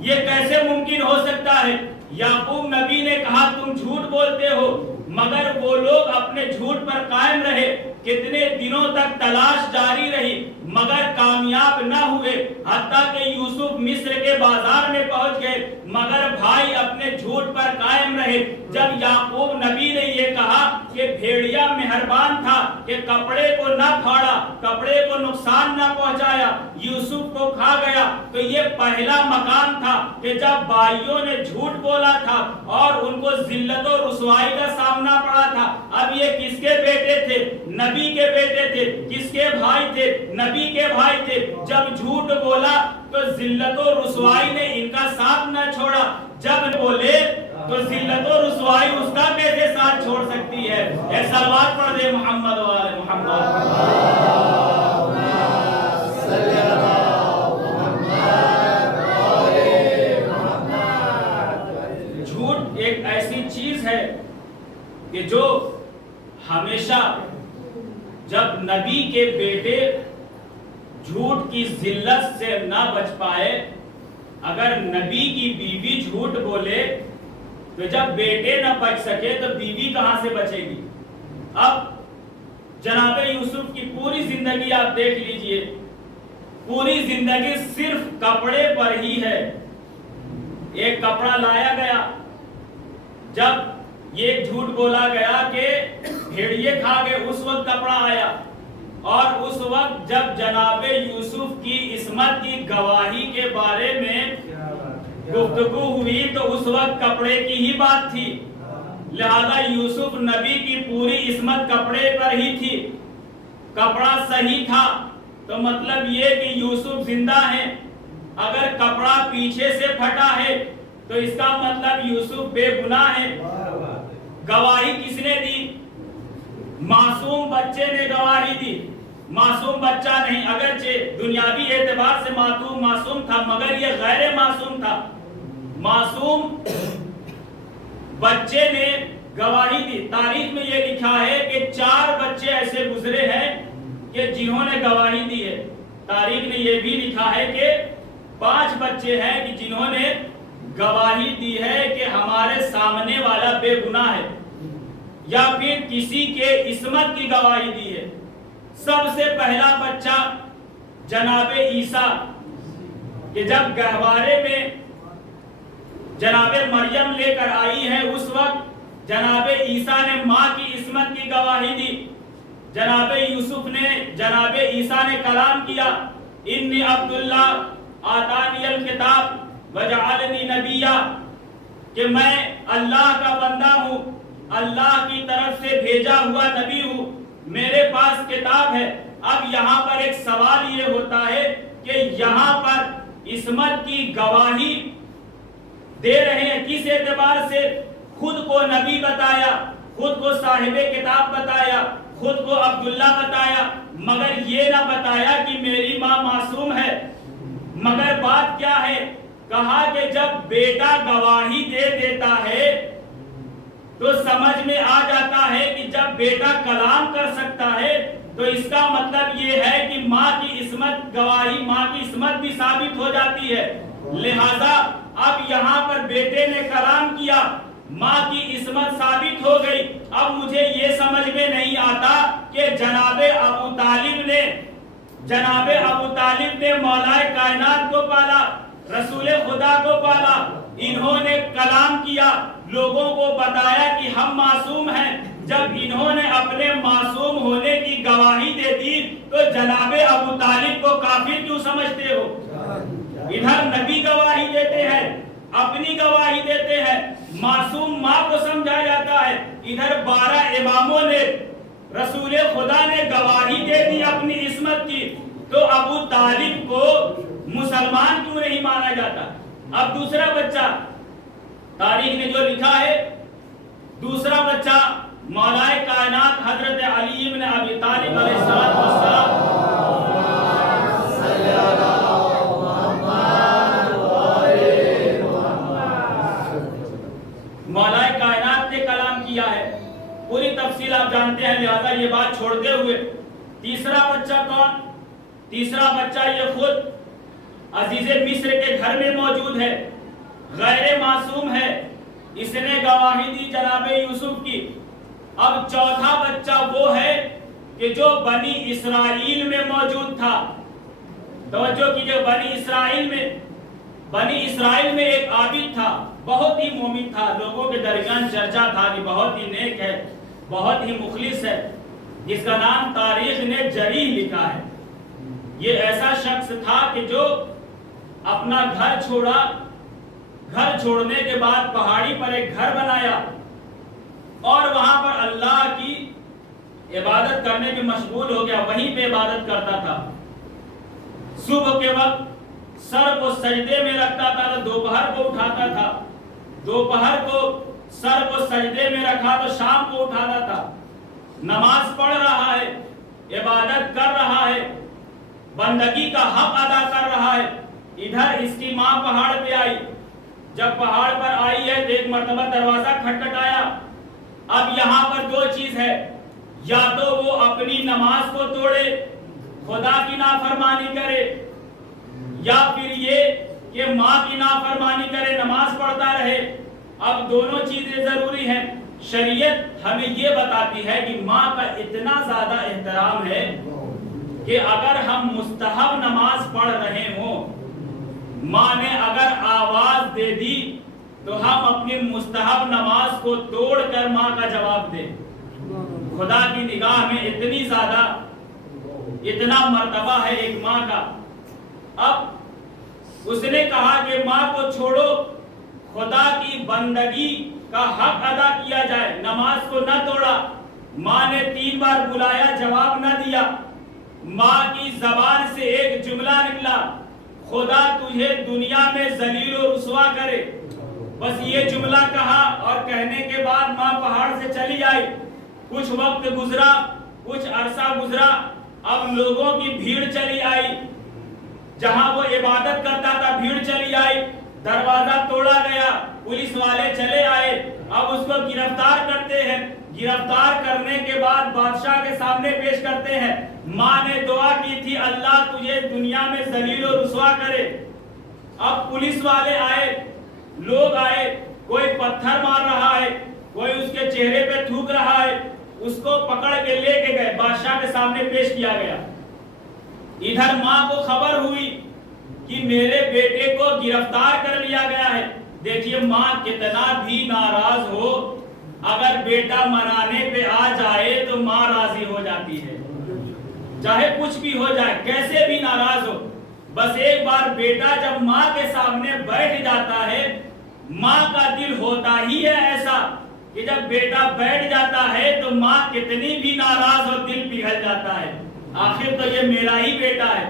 یہ کیسے ممکن ہو سکتا ہے؟ یعقوب نبی نے کہا تم جھوٹ بولتے ہو، مگر وہ لوگ اپنے جھوٹ پر قائم رہے، کتنے دنوں تک تلاش جاری رہی مگر کامیاب نہ ہوئے، حتیٰ کہ یوسف مصر کے بازار میں پہنچ گئے مگر بھائی اپنے جھوٹ پر قائم رہے۔ جب یعقوب نبی نے یہ کہا کہ بھیڑیا مہربان تھا کہ کپڑے کو نہ پھاڑا، کپڑے کو نقصان نہ پہنچایا، یوسف کو کھا گیا، تو یہ پہلا مقام تھا کہ جب بھائیوں نے جھوٹ بولا تھا اور ان کو ذلت و رسوائی کا سامنا پڑا تھا۔ اب یہ کس کے بیٹے تھے؟ نبی کے بیٹے تھے۔ کس کے بھائی تھے؟ نبی کے بھائی تھے۔ جب جھوٹ بولا تو ذلت و رسوائی نے ان کا ساتھ نہ چھوڑا، جب بولے تو ذلت و رسوائی اس کا کیسے ساتھ چھوڑ سکتی ہے؟ اے صلوات پڑھ دے محمد و آل محمد۔ جھوٹ ایک ایسی چیز ہے کہ جو ہمیشہ جب نبی کے بیٹے جھوٹ کی ذلت سے نہ بچ پائے، اگر نبی کی بیوی جھوٹ بولے تو جب بیٹے نہ بچ سکے تو بیوی کہاں سے بچے گی؟ اب جناب یوسف کی پوری زندگی آپ دیکھ لیجئے، پوری زندگی صرف کپڑے پر ہی ہے۔ ایک کپڑا لایا گیا، جب یہ جھوٹ بولا گیا کہ بھیڑیے کھا گئے، اس وقت کپڑا آیا، اور اس وقت جب جناب یوسف کی عصمت کی گواہی کے بارے میں گفتگو ہوئی تو اس وقت کپڑے کی ہی بات تھی، لہذا یوسف نبی کی پوری عصمت کپڑے پر ہی تھی۔ کپڑا صحیح تھا تو مطلب یہ کہ یوسف زندہ ہے، اگر کپڑا پیچھے سے پھٹا ہے تو اس کا مطلب یوسف بے گناہ ہے۔ گواہی کس نے دی؟ معصوم بچے نے گواہی دی، معصوم بچہ نہیں، اگرچہ دنیاوی اعتبار سے معصوم تھا مگر یہ غیر معصوم تھا۔ معصوم بچے نے گواہی دی۔ تاریخ میں یہ لکھا ہے کہ 4 بچے ایسے گزرے ہیں کہ جنہوں نے گواہی دی ہے۔ تاریخ نے یہ بھی لکھا ہے کہ 5 بچے ہیں کہ جنہوں نے گواہی دی ہے کہ ہمارے سامنے والا بے گناہ ہے، یا پھر کسی کے عصمت کی گواہی دی ہے۔ سب سے پہلا بچہ جناب عیسیٰ، کہ جب گہوارے میں جناب مریم لے کر آئی ہے اس وقت جناب عیسیٰ نے ماں کی عصمت کی گواہی دی۔ جناب یوسف نے، جناب عیسیٰ نے کلام کیا، انی عبداللہ آتانی الکتاب وجعلنی نبیہ، کہ میں اللہ کا بندہ ہوں، اللہ کی طرف سے بھیجا ہوا نبی ہوں، میرے پاس کتاب ہے۔ اب یہاں پر ایک سوال یہ ہوتا ہے کہ یہاں پر عصمت کی گواہی دے رہے ہیں کس اعتبار سے؟ خود کو نبی بتایا، خود کو صاحب کتاب بتایا، خود کو عبداللہ بتایا، مگر یہ نہ بتایا کہ میری ماں معصوم ہے۔ مگر بات کیا ہے؟ کہا کہ جب بیٹا گواہی دے دیتا ہے تو سمجھ میں آ جاتا ہے کہ جب بیٹا کلام کر سکتا ہے تو اس کا مطلب یہ ہے کہ ماں کی عصمت، گواہی ماں کی عصمت بھی ثابت ہو جاتی ہے۔ لہذا اب یہاں پر بیٹے نے کلام کیا، ماں کی عصمت ثابت ہو گئی۔ اب مجھے یہ سمجھ میں نہیں آتا کہ جناب ابو طالب نے مولا کائنات کو پالا، رسول خدا کو پالا، انہوں نے کلام کیا، لوگوں کو بتایا کہ ہم معصوم ہیں۔ جب انہوں نے اپنے معصوم ہونے کی گواہی دے دی تو جناب ابو طالب کو کافر کیوں سمجھتے ہو؟ ادھر نبی گواہی دیتے ہیں، اپنی گواہی دیتے ہیں، معصوم ماں کو سمجھا جاتا ہے، ادھر 12 اماموں نے رسول خدا نے گواہی دے دی اپنی عصمت کی، تو ابو طالب کو مسلمان کیوں نہیں مانا جاتا؟ اب دوسرا بچہ تاریخ نے جو لکھا ہے، دوسرا بچہ مولائے کائنات حضرت علی بن ابی طالب علیہ السلام، مولائے کائنات نے کلام کیا ہے، پوری تفصیل آپ جانتے ہیں، لہذا یہ بات چھوڑتے ہوئے تیسرا بچہ کون؟ تیسرا بچہ یہ خود عزیز مصر کے گھر میں موجود ہے، غیر معصوم ہے، اس نے گواہی دی جناب یوسف کی۔ اب چوتھا بچہ وہ ہے کہ جو بنی اسرائیل میں موجود تھا، توجہ کیجئے، بنی اسرائیل میں ایک عابد تھا، بہت ہی مومن تھا، لوگوں کے درمیان چرچا تھا کہ بہت ہی نیک ہے، بہت ہی مخلص ہے، جس کا نام تاریخ نے جریح لکھا ہے۔ یہ ایسا شخص تھا کہ جو اپنا گھر چھوڑا، گھر چھوڑنے کے بعد پہاڑی پر ایک گھر بنایا اور وہاں پر اللہ کی عبادت کرنے میں مشغول ہو گیا، وہیں پہ عبادت کرتا تھا۔ صبح کے وقت سر کو سجدے میں رکھتا تھا تو دوپہر کو اٹھاتا تھا، دوپہر کو سر کو سجدے میں رکھا تو شام کو اٹھاتا تھا، نماز پڑھ رہا ہے، عبادت کر رہا ہے، بندگی کا حق ادا کر رہا ہے۔ ادھر اس کی ماں پہاڑ پہ آئی، جب پہاڑ پر آئی ہے تو ایک مرتبہ دروازہ کھٹکھٹایا۔ اب یہاں پر دو چیز ہے، یا تو وہ اپنی نماز کو توڑے، خدا کی نافرمانی کرے، یا پھر یہ کہ ماں کی نافرمانی کرے، نماز پڑھتا رہے۔ اب دونوں چیزیں ضروری ہیں۔ شریعت ہمیں یہ بتاتی ہے کہ ماں کا اتنا زیادہ احترام ہے کہ اگر ہم مستحب نماز پڑھ رہے ہوں، ماں نے اگر آواز دے دی تو ہم اپنی مستحب نماز کو توڑ کر ماں کا جواب دیں۔ خدا کی نگاہ میں اتنی زیادہ، اتنا مرتبہ ہے ایک ماں کا۔ اب اس نے کہا کہ ماں کو چھوڑو، خدا کی بندگی کا حق ادا کیا جائے، نماز کو نہ توڑا۔ ماں نے 3 بار بلایا، جواب نہ دیا۔ ماں کی زبان سے ایک جملہ نکلا، خدا تجھے دنیا میں ذلیل و رسوا کرے، بس یہ جملہ کہا اور کہنے کے بعد ماں پہاڑ سے چلی آئی۔ کچھ وقت گزرا، کچھ عرصہ گزرا، اب لوگوں کی بھیڑ چلی آئی، جہاں وہ عبادت کرتا تھا بھیڑ چلی آئی، دروازہ توڑا گیا، پولیس والے چلے آئے، اب اس کو گرفتار کرتے ہیں۔ گرفتار کرنے کے بعد بادشاہ کے سامنے پیش کرتے ہیں۔ ماں نے دعا کی تھی اللہ تجھے دنیا میں ذلیل و رسوا کرے۔ اب پولیس والے آئے، لوگ آئے، کوئی پتھر مار رہا ہے، کوئی اس کے چہرے پہ تھوک رہا ہے، اس کو پکڑ کے لے کے گئے، بادشاہ کے سامنے پیش کیا گیا۔ ادھر ماں کو خبر ہوئی کہ میرے بیٹے کو گرفتار کر لیا گیا ہے۔ دیکھیے ماں کتنا بھی ناراض ہو، اگر بیٹا منانے پہ آ جائے تو ماں راضی ہو جاتی ہے، چاہے کچھ بھی ہو جائے، کیسے بھی ناراض ہو۔ بس ایک بار بیٹا جب ماں کے سامنے بیٹھ جاتا ہے، ماں کا دل ہوتا ہی ہے ایسا کہ جب بیٹا بیٹھ جاتا ہے تو ماں کتنی بھی ناراض ہو دل پگھل جاتا ہے، آخر تو یہ میرا ہی بیٹا ہے۔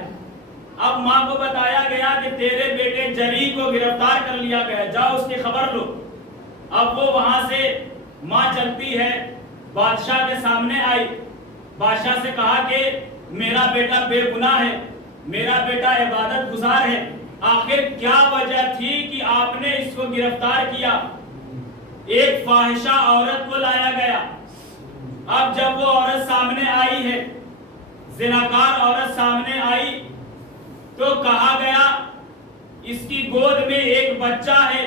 اب ماں کو بتایا گیا کہ تیرے بیٹے جریح کو گرفتار کر لیا گیا، جاؤ اس کی خبر لو۔ اب وہ وہاں سے ماں چلتی ہے، بادشاہ کے سامنے آئی، بادشاہ سے کہا کہ میرا بیٹا بے گناہ ہے، میرا بیٹا عبادت گزار ہے، آخر کیا وجہ تھی کہ آپ نے اس کو گرفتار کیا؟ ایک فاحشہ عورت کو لایا گیا۔ اب جب وہ عورت سامنے آئی ہے، زناکار عورت سامنے آئی، تو کہا گیا اس کی گود میں ایک بچہ ہے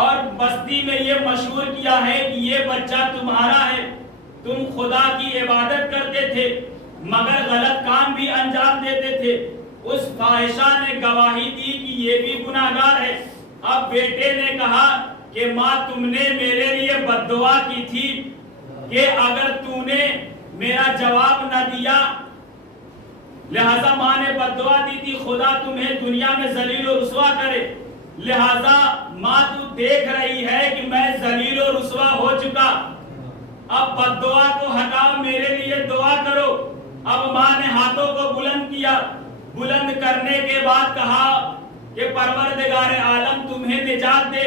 اور بستی میں یہ مشہور کیا ہے کہ یہ بچہ تمہارا ہے، تم خدا کی عبادت کرتے تھے مگر غلط کام بھی انجام دیتے تھے۔ اس فاحشہ نے گواہی دی کہ یہ بھی گناہگار ہے۔ اب بیٹے نے کہا کہ ماں تم نے میرے لیے بد دعا کی تھی کہ اگر تو نے میرا جواب نہ دیا، لہذا ماں نے بد دعا دی تھی خدا تمہیں دنیا میں ذلیل و رسوا کرے۔ لہذا ماں تو دیکھ رہی ہے کہ میں ذلیل و رسوا ہو چکا، اب بد دعا کو ہٹاؤ، میرے لیے دعا کرو۔ اب ماں نے ہاتھوں کو بلند کیا، بلند کرنے کے بعد کہا کہ پروردگار عالم تمہیں نجات دے،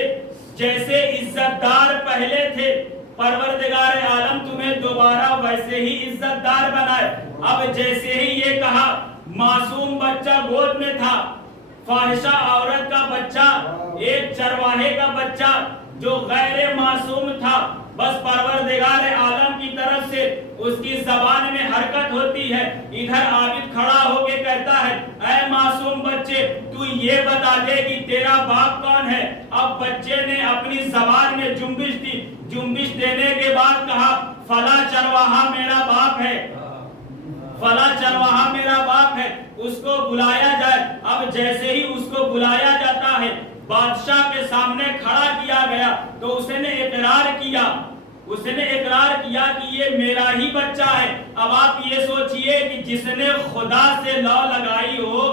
جیسے عزت دار پہلے تھے پروردگار عالم تمہیں دوبارہ ویسے ہی عزت دار بنائے۔ اب جیسے ہی یہ کہا، معصوم بچہ گود میں تھا، فاحشہ عورت کا بچہ، ایک چرواہے کا بچہ جو غیر معصوم تھا، بس پروردگار عالم کی طرف سے اس کی زبان میں حرکت ہوتی ہے۔ ادھر عابد کھڑا ہو کے کہتا ہے، اے معصوم بچے تو یہ بتا دے کہ تیرا باپ کون ہے۔ اب بچے نے اپنی زبان میں جنبش دی، جنبش دینے کے بعد کہا، فلاں چرواہا میرا باپ ہے، فلاں چرواہا میرا باپ ہے، اس کو بلایا جائے۔ اب جیسے ہی اس کو بلایا جاتا ہے، بادشاہ کے سامنے کھڑا کیا گیا تو اس نے اقرار کیا، اس نے اقرار کیا کہ یہ میرا ہی بچہ ہے۔ اب آپ یہ سوچئے کہ جس نے خدا سے لو لگائی ہو،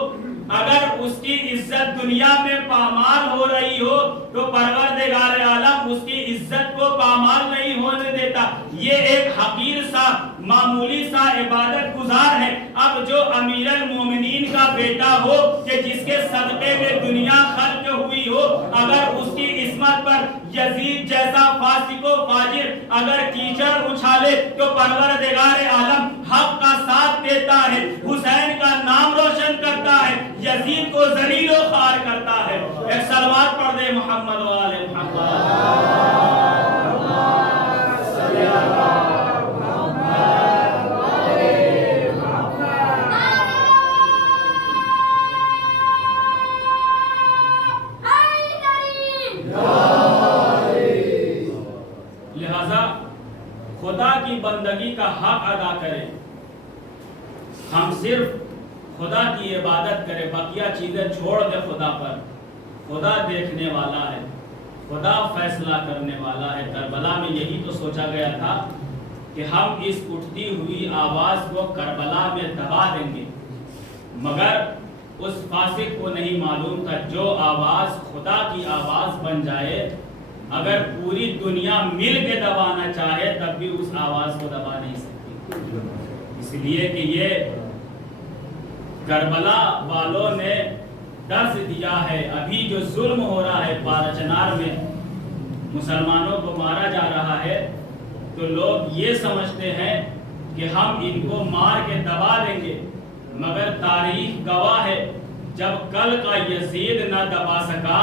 اگر اس کی عزت دنیا میں پامال ہو رہی ہو تو پروردگار عالم اس کی عزت کو پامال نہیں ہونے دیتا۔ یہ ایک حقیر سا معمولی سا عبادت گزار ہے۔ اب جو امیر المومنین کا بیٹا ہو کہ جس کے صدقے میں دنیا خلق ہوئی ہو، اگر اس کی عصمت پر یزید جیسا فاسق و فاجر اگر کیچڑ اچھالے تو پروردگار عالم حق کا ساتھ دیتا ہے، حسین کا نام روشن کرتا ہے، یزید کو ذلیل و خوار کرتا ہے۔ ایک صلوات پڑھ دے محمد و آل محمد۔ لہذا خدا کی بندگی کا حق ادا کریں، ہم صرف خدا کی عبادت کریں، بقیہ چیزیں چھوڑ دیں خدا پر۔ خدا دیکھنے والا ہے، خدا فیصلہ کرنے والا ہے۔ کربلا میں یہی تو سوچا گیا تھا کہ ہم اس اٹھتی ہوئی آواز کو کربلا میں دبا دیں گے، مگر اس فاسق کو نہیں معلوم تھا جو آواز خدا کی آواز بن جائے، اگر پوری دنیا مل کے دبانا چاہے تب بھی اس آواز کو دبا نہیں سکتی۔ اس لیے کہ یہ کربلا والوں نے درس دیا ہے۔ ابھی جو ظلم ہو رہا ہے پارا چنار میں، مسلمانوں کو مارا جا رہا ہے، تو لوگ یہ سمجھتے ہیں کہ ہم ان کو مار کے دبا دیں گے، مگر تاریخ گواہ ہے جب کل کا یزید نہ دبا سکا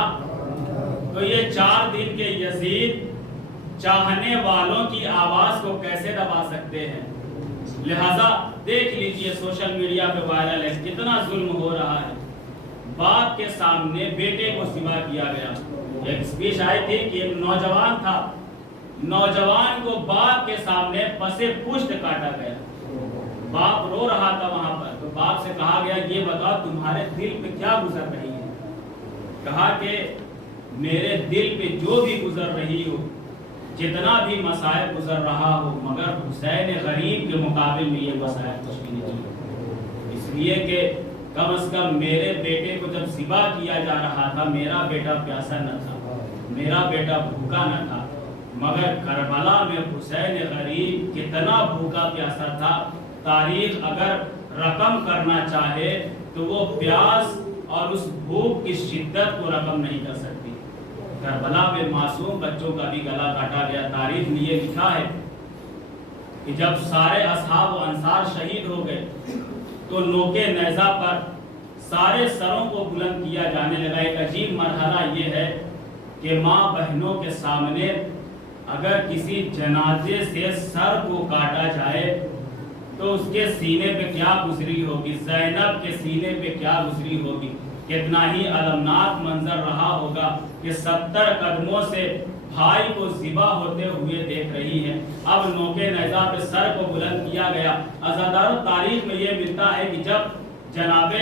تو یہ 4 دن کے یزید چاہنے والوں کی آواز کو کیسے دبا سکتے ہیں۔ لہذا دیکھ لیجئے سوشل میڈیا پہ وائرل ہے، کتنا ظلم ہو رہا ہے۔ باپ کے سامنے بیٹے کو ذبح کیا گیا۔ ایک سپیچ آئی تھی کہ ایک نوجوان تھا، نوجوان کو باپ کے سامنے پسے پشت کاٹا گیا، باپ رو رہا تھا وہاں پر، تو باپ سے کہا گیا یہ بتاؤ تمہارے دل پہ کیا گزر رہی ہے۔ کہا کہ میرے دل پہ جو بھی گزر رہی ہو، جتنا بھی مسائل گزر رہا ہو، مگر حسین غریب کے مقابل میں یہ مسائل کچھ بھی نہیں۔ اس لیے کہ کم از کم میرے بیٹے کو جب ذبح کیا جا رہا تھا، میرا بیٹا پیاسا نہ تھا، میرا بیٹا بھوکا نہ تھا، مگر کربلا میں حسین غریب کتنا بھوکا پیاسا تھا۔ تاریخ اگر رقم کرنا چاہے تو وہ پیاس اور اس بھوک کی شدت کو رقم نہیں کر سکتی۔ کربلا میں معصوم بچوں کا بھی گلا کاٹا گیا۔ تاریخ میں یہ لکھا ہے کہ جب سارے اصحاب و انصار شہید ہو گئے تو نوکے نیزہ پر سارے سروں کو بلند کیا جانے لگا۔ ایک عجیب مرحلہ یہ ہے کہ ماں بہنوں کے سامنے اگر کسی جنازے سے سر کو کاٹا جائے تو اس کے سینے پہ کیا گزری ہوگی، زینب کے سینے پہ کیا گزری ہوگی، کتنا ہی المناک منظر رہا ہوگا کہ 70 قدموں سے بھائی کو ذبح ہوتے ہوئے دیکھ رہی ہے۔ اب نوکے نیزہ پہ سر کو بلند کیا گیا۔ عزادار تاریخ میں یہ ملتا ہے کہ جب جناب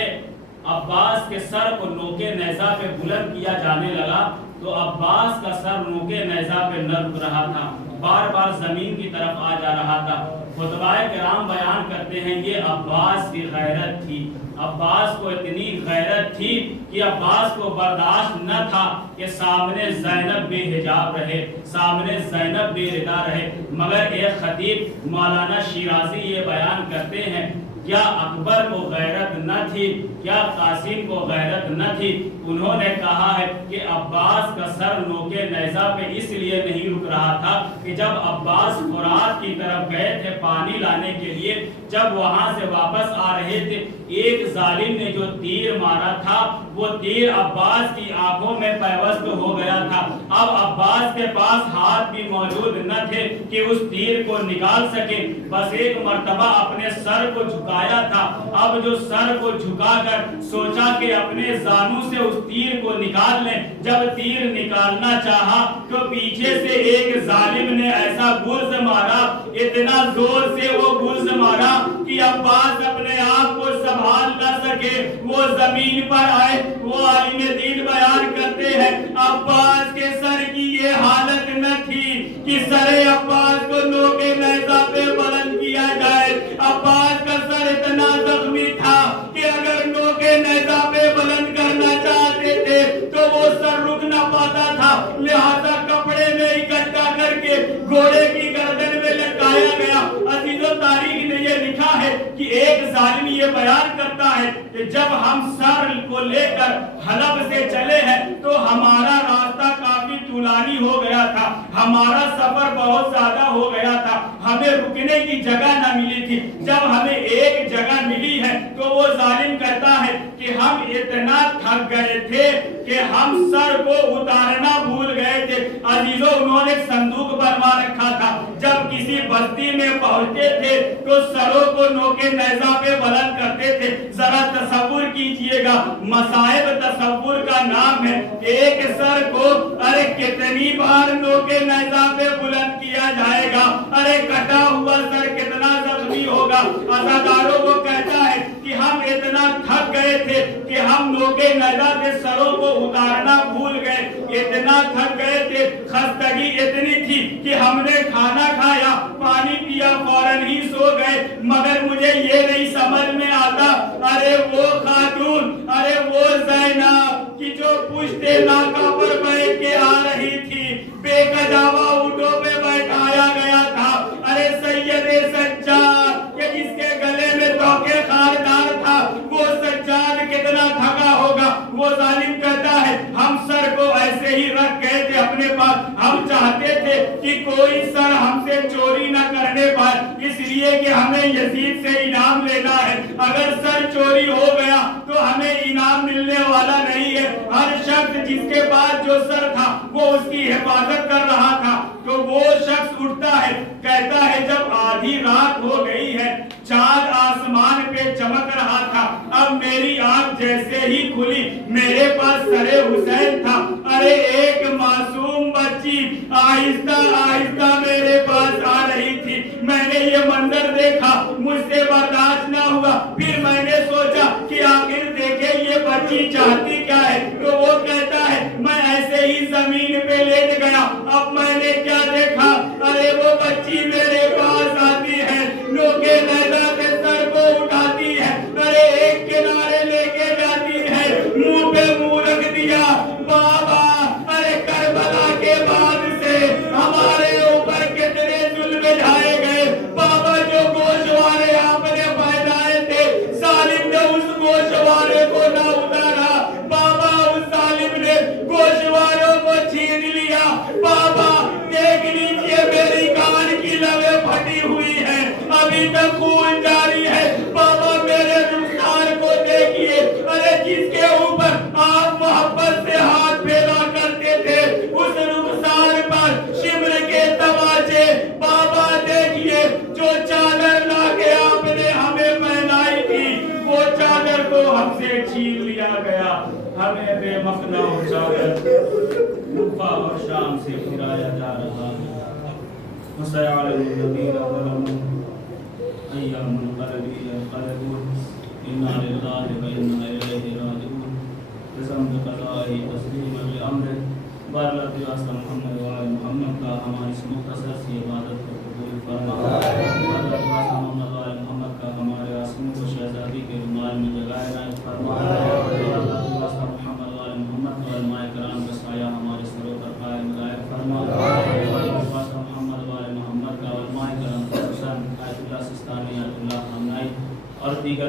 عباس کے سر کو نوکے نیزہ پہ بلند کیا جانے لگا تو عباس کا سر نوکے نیزہ پہ نہ رک رہا تھا، بار بار زمین کی طرف آ جا رہا تھا۔ خطبائے کرام بیان کرتے ہیں یہ عباس کی غیرت تھی. عباس کو اتنی غیرت تھی کہ عباس کو برداشت نہ تھا کہ سامنے زینب بے حجاب رہے, سامنے زینب بے ردا رہے. مگر ایک خطیب مولانا شیرازی یہ بیان کرتے ہیں کیا اکبر کو غیرت نہ تھی, کیا قاسم کو غیرت نہ تھی؟ انہوں نے کہا ہے کہ عباس کا سر نوکے نیزہ پہ اس لیے نہیں رک رہا تھا کہ جب عباس فرات کی طرف گئے تھے پانی لانے کے لیے, جب وہاں سے واپس آ رہے تھے ایک ظالم نے جو تیر مارا تھا وہ تیر عباس کی آنکھوں میں پیوست ہو گیا تھا. اب عباس کے پاس ہاتھ بھی موجود نہ تھے کہ اس تیر کو نکال سکے, بس ایک مرتبہ اپنے سر کو جھکایا تھا. اب جو سر کو جھکا کر سوچا کہ اپنے زانوں سے اس تیر کو نکال لیں, جب تیر نکالنا چاہا تو پیچھے سے ایک ظالم نے ایسا گرز مارا, اتنا زور سے وہ گرز مارا کہ عباس اپنے آپ کو سنبھال نہ سکے, وہ زمین پر آئے. وہ عالم دین بیان کرتے ہیں عباس کے سر کی یہ حالت نہ تھی کہ سر عباس کو نوکے نیزہ پہ بلند کیا جائے. عباس کا سر اتنا زخمی تھا کہ اگر نوکے نیزہ پہ بلند کرنا چاہتے تھے تو وہ سر رک نہ پاتا تھا, لہذا کپڑے میں اکٹھا کر کے گھوڑے کی گردن میں لٹکایا گیا. عزیزو تاریخ نے یہ لکھا ہے کہ ایک ظالم یہ بیان کرتا ہے کہ جب ہم سر کو لے کر حلب سے چلے ہیں تو ہمارا راستہ کافی طولانی ہو گیا تھا, ہمارا سفر بہت زیادہ ہو گیا تھا, ہمیں رکنے کی جگہ نہ ملی تھی. جب ہمیں ایک جگہ ملی ہے تو وہ ظالم کہتا ہے کہ ہم اتنا تھک گئے تھے کہ ہم سر کو اتارنا بھول گئے تھے. عزیزو انہوں نے صندوق بنوا رکھا تھا, جب کسی بستی میں پہنچتے تھے تو سروں کو نوکے نیزہ پہ بلند کرتے تھے. ذرا تصور کیجئے گا, مصائب تصور کا نام ہے. ایک سر کو ارے کتنی بار نوکے نیزہ پہ بلند کیا جائے گا, ارے کٹا ہوا سر کتنا زخمی ہوگا. عزاداروں کو کہتا ہے کہ ہم اتنا تھک گئے تھے کہ ہم نوکے نیزہ سے سروں کو اتارنا بھول گئے, اتنا تھک گئے تھے, خستگی اتنی تھی کہ ہم نے کھانا کھایا, پانی پیا, فوراً ہی سو گئے. مگر مجھے یہ نہیں سمجھ میں آتا, ارے وہ خاتون, ارے وہ زینب کی جو پشتے ناکا پر بیٹھ کے آ رہی تھی, بے کجاوا اونٹوں پہ بیٹھایا گیا تھا, ارے سید سجاد کہ جس کے گلے میں توقع خاردار تھا, وہ سجاد کتنا تھکا ہوگا. وہ ظالم کہتا ہے ہم سر کو ایسے ہی رکھ گئے تھے اپنے پاس, ہم چاہتے تھے کہ کوئی سر ہم سے چوری نہ کرنے پائے, اس لیے کہ ہمیں یزید سے انعام لینا ہے. اگر سر چوری ہو گیا تو ہمیں انعام ملنے والا نہیں ہے. ہر شخص جس کے پاس جو سر تھا وہ اس کی حفاظت کر رہا تھا. تو وہ شخص اٹھتا ہے, کہتا ہے جب آدھی رات ہو گئی ہے, چاند آسمان پہ چمک رہا تھا, اب میری آنکھ جیسے ہی کھلی میرے پاس سر حسین تھا. ارے ایک معصوم بچی آہستہ آہستہ میرے پاس آ رہی تھی. میں نے یہ منظر دیکھا, مجھ سے برداشت نہ ہوا. پھر میں نے سوچا کہ آخر دیکھے یہ بچی چاہتی کیا ہے. تو وہ کہتا ہے میں ایسے ہی زمین پہ لیٹ گیا. اب میں نے کیا دیکھا, ارے وہ بچی میرے پاس آتی ہے, نوکے نیزہ سے سر کو اٹھاتی ہے, ارے ایک کنارے لے کے جاتی ہے, منہ پہ منہ رکھ دیا. بابا ارے کربلا کے بعد سے ہمارے اوپر کتنے ظلم ڈھائے گئے. بابا جو گوشوارے آپ نے پہنائے تھے, ظالم نے اس گوشوارے کو نہ اتارا. بابا اس ظالم نے گوشواروں کو چھین لیا. بابا دیکھ لیجئے میری کان کی لویں پھٹی ہوئی ہے, ابھی تک خون جاری ہے. بابا میرے رخسار کو دیکھیے, ارے جس کے اوپر آپ محبت سے ہاتھ پھیلا کرتے تھے اس رخسار پر شمر کے تماچے. بابا دیکھیے جو چادر لا کے آپ نے ہمیں پہنائی تھی وہ چادر کو ہم سے چھین لیا گیا. ہمیں بے مخنا اٹھا کر کوفہ اور شام سے پھرایا جا رہا ہے. مسیعال الذین ظلموا ایام القلبی انقلبون انا للہ و انا الیہ راجعون. قسم قضائی تسلیم الامر بارلت ریاست محمد و آل محمد کا ہماری اس مختصر سی عبادت کو قبول فرما.